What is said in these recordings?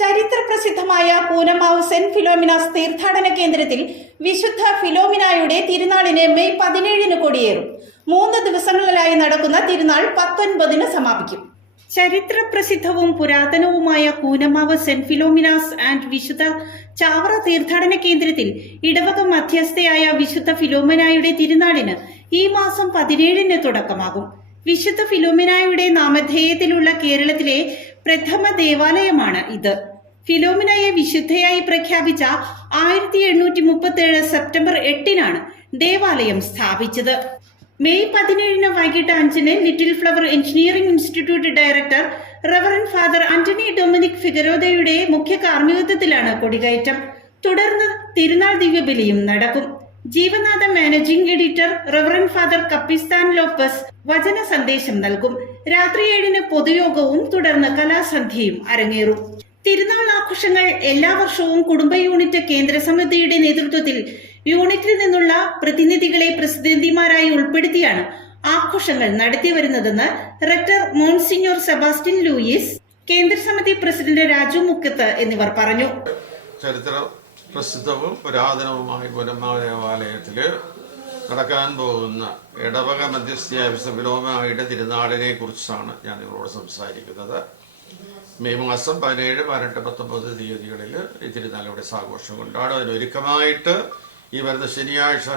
ചരിത്ര പ്രസിദ്ധമായ Koonammavu saint Philomena's തീർത്ഥാടന കേന്ദ്രത്തിൽ വിശുദ്ധ ഫിലോമിനായുടെ തിരുനാളിന് മെയ് പതിനേഴിന് കൊടിയേറും. മൂന്ന് ദിവസങ്ങളിലായി നടക്കുന്ന തിരുനാൾ പത്തൊൻപതിന് സമാപിക്കും. ചരിത്ര പ്രസിദ്ധവും പുരാതനവുമായ കൂനമാവ് സെന്റ് ഫിലോമിനാസ് ആൻഡ് വിശുദ്ധ ചാവറ തീർത്ഥാടന കേന്ദ്രത്തിൽ ഇടവക മധ്യസ്ഥയായ വിശുദ്ധ ഫിലോമിനായുടെ തിരുനാളിന് ഈ മാസം പതിനേഴിന് തുടക്കമാകും. വിശുദ്ധ ഫിലോമിനായുടെ നാമധേയത്തിലുള്ള കേരളത്തിലെ പ്രഥമ ദേവാലയമാണ് ഇത്. ഫിലോമിനയെ വിശുദ്ധയായി പ്രഖ്യാപിച്ച ആയിരത്തി എണ്ണൂറ്റി മുപ്പത്തി ഏഴ് സെപ്റ്റംബർ എട്ടിനാണ് ദേവാലയം സ്ഥാപിച്ചത്. മെയ് പതിനേഴിന് വൈകിട്ട് അഞ്ചിന് little flower engineering institute director reverend father Antony Dominic ഫിഗരോദയുടെ മുഖ്യ കാർമ്മികത്വത്തിലാണ് കൊടികയറ്റം. തുടർന്ന് തിരുനാൾ ദിവ്യബലിയും നടക്കും. ജീവനാഥ managing editor reverend father Capistan Lopes വചന സന്ദേശം നൽകും. രാത്രി ഏഴിന് പൊതുയോഗവും തുടർന്ന് കലാസന്ധ്യയും അരങ്ങേറും. തിരുനാൾ ആഘോഷങ്ങൾ എല്ലാ വർഷവും കുടുംബ യൂണിറ്റ് കേന്ദ്ര സമിതിയുടെ നേതൃത്വത്തിൽ യൂണിറ്റിൽ നിന്നുള്ള പ്രതിനിധികളെ പ്രതിനിധിമാരായി ഉൾപ്പെടുത്തിയാണ് ആഘോഷങ്ങൾ നടത്തിവരുന്നതെന്ന് റെക്ടർ മോൺസിഞ്ഞോർ സെബാസ്റ്റ്യൻ ലൂയിസ് കേന്ദ്ര സമിതി പ്രസിഡന്റ് രാജു മുക്കത്ത് എന്നിവർ പറഞ്ഞു. ചരിത്ര പ്രസിദ്ധവും പുരാതനവുമായ പുരമാവ ദേവാലയത്തിൽ നടക്കാൻ പോകുന്ന ഇടവക മധ്യസ്ഥയായ വിലോമയുടെ തിരുനാളിനെ കുറിച്ചാണ് ഞാൻ നിങ്ങളോട് സംസാരിക്കുന്നത്. മെയ് മാസം പതിനേഴ് പതിനെട്ട് പത്തൊമ്പത് തീയതികളിൽ ഈ തിരുനാൾ ഇവിടെ സാഘോഷം കൊണ്ടാടും അതിനൊരുക്കമായിട്ട് ഈ വരുന്ന ശനിയാഴ്ച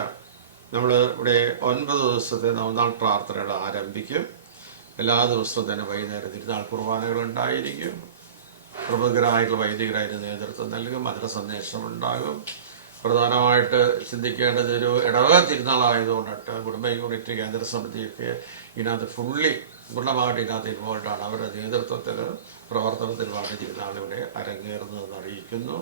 നമ്മൾ ഇവിടെ ഒൻപത് ദിവസത്തെ നവനാൾ പ്രാർത്ഥനകൾ ആരംഭിക്കും. എല്ലാ ദിവസവും തന്നെ വൈകുന്നേരം തിരുനാൾ കുർബാനകൾ ഉണ്ടായിരിക്കും. പ്രമുഖരായിട്ടുള്ള വൈദികരായിട്ട് നേതൃത്വം നൽകും. മധുര സന്ദേശം ഉണ്ടാകും. പ്രധാനമായിട്ട് ചിന്തിക്കേണ്ടത് ഒരു ഇടവക തിരുനാളായതുകൊണ്ടിട്ട് കുടുംബ യൂണിറ്റ് കേന്ദ്ര സമിതിയൊക്കെ ഇതിനകത്ത് ഫുള്ളി പൂർണമായിട്ട് ഇതിനകത്ത് ഇൻവോൾവാണ് അവരുടെ നേതൃത്വത്തിൽ പ്രവർത്തനത്തിലുമാണ് തിരുനാൾ ഇവിടെ അരങ്ങേറുന്നതെന്ന് അറിയിക്കുന്നു.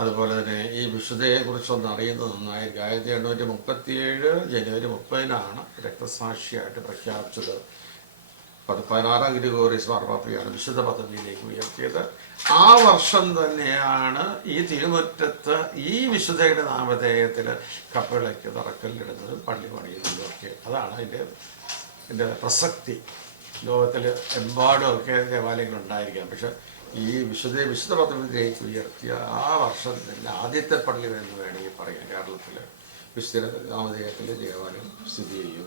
അതുപോലെ തന്നെ ഈ വിശുദ്ധയെക്കുറിച്ചൊന്ന് അറിയുന്നത് നന്നായിരിക്കും ആയിരത്തി എണ്ണൂറ്റി മുപ്പത്തിയേഴ് ജനുവരി മുപ്പതിനാണ് രക്തസാക്ഷിയായിട്ട് പ്രഖ്യാപിച്ചത്. പതിനാറാം ഗ്രിഗോറി മാർപ്പാപ്പയാണ് വിശുദ്ധ പദവിയിലേക്ക് ഉയർത്തിയത്. ആ വർഷം തന്നെയാണ് ഈ തിരുമുറ്റത്ത് ഈ വിശുദ്ധയുടെ നാമധേയത്തിൽ കപ്പളയ്ക്ക് തറക്കല്ലിടുന്നത് പള്ളി പണിയുന്നതും ഒക്കെ അതാണ് അതിന്റെ ഇതിന്റെ പ്രസക്തി. ലോകത്തിൽ എമ്പാടും ഒക്കെ ദേവാലയങ്ങൾ ഉണ്ടായിരിക്കാം. പക്ഷെ ഈ വിശുദ്ധ വിശുദ്ധ പദവിയിലേക്ക് ഉയർത്തിയ ആ വർഷം തന്നെ ആദ്യത്തെ പള്ളി എന്ന് വേണമെങ്കിൽ പറയാം. കേരളത്തിൽ വിശുദ്ധ നാമധേയത്തിൽ ദേവാലയം സ്ഥിതി ചെയ്യുന്നു.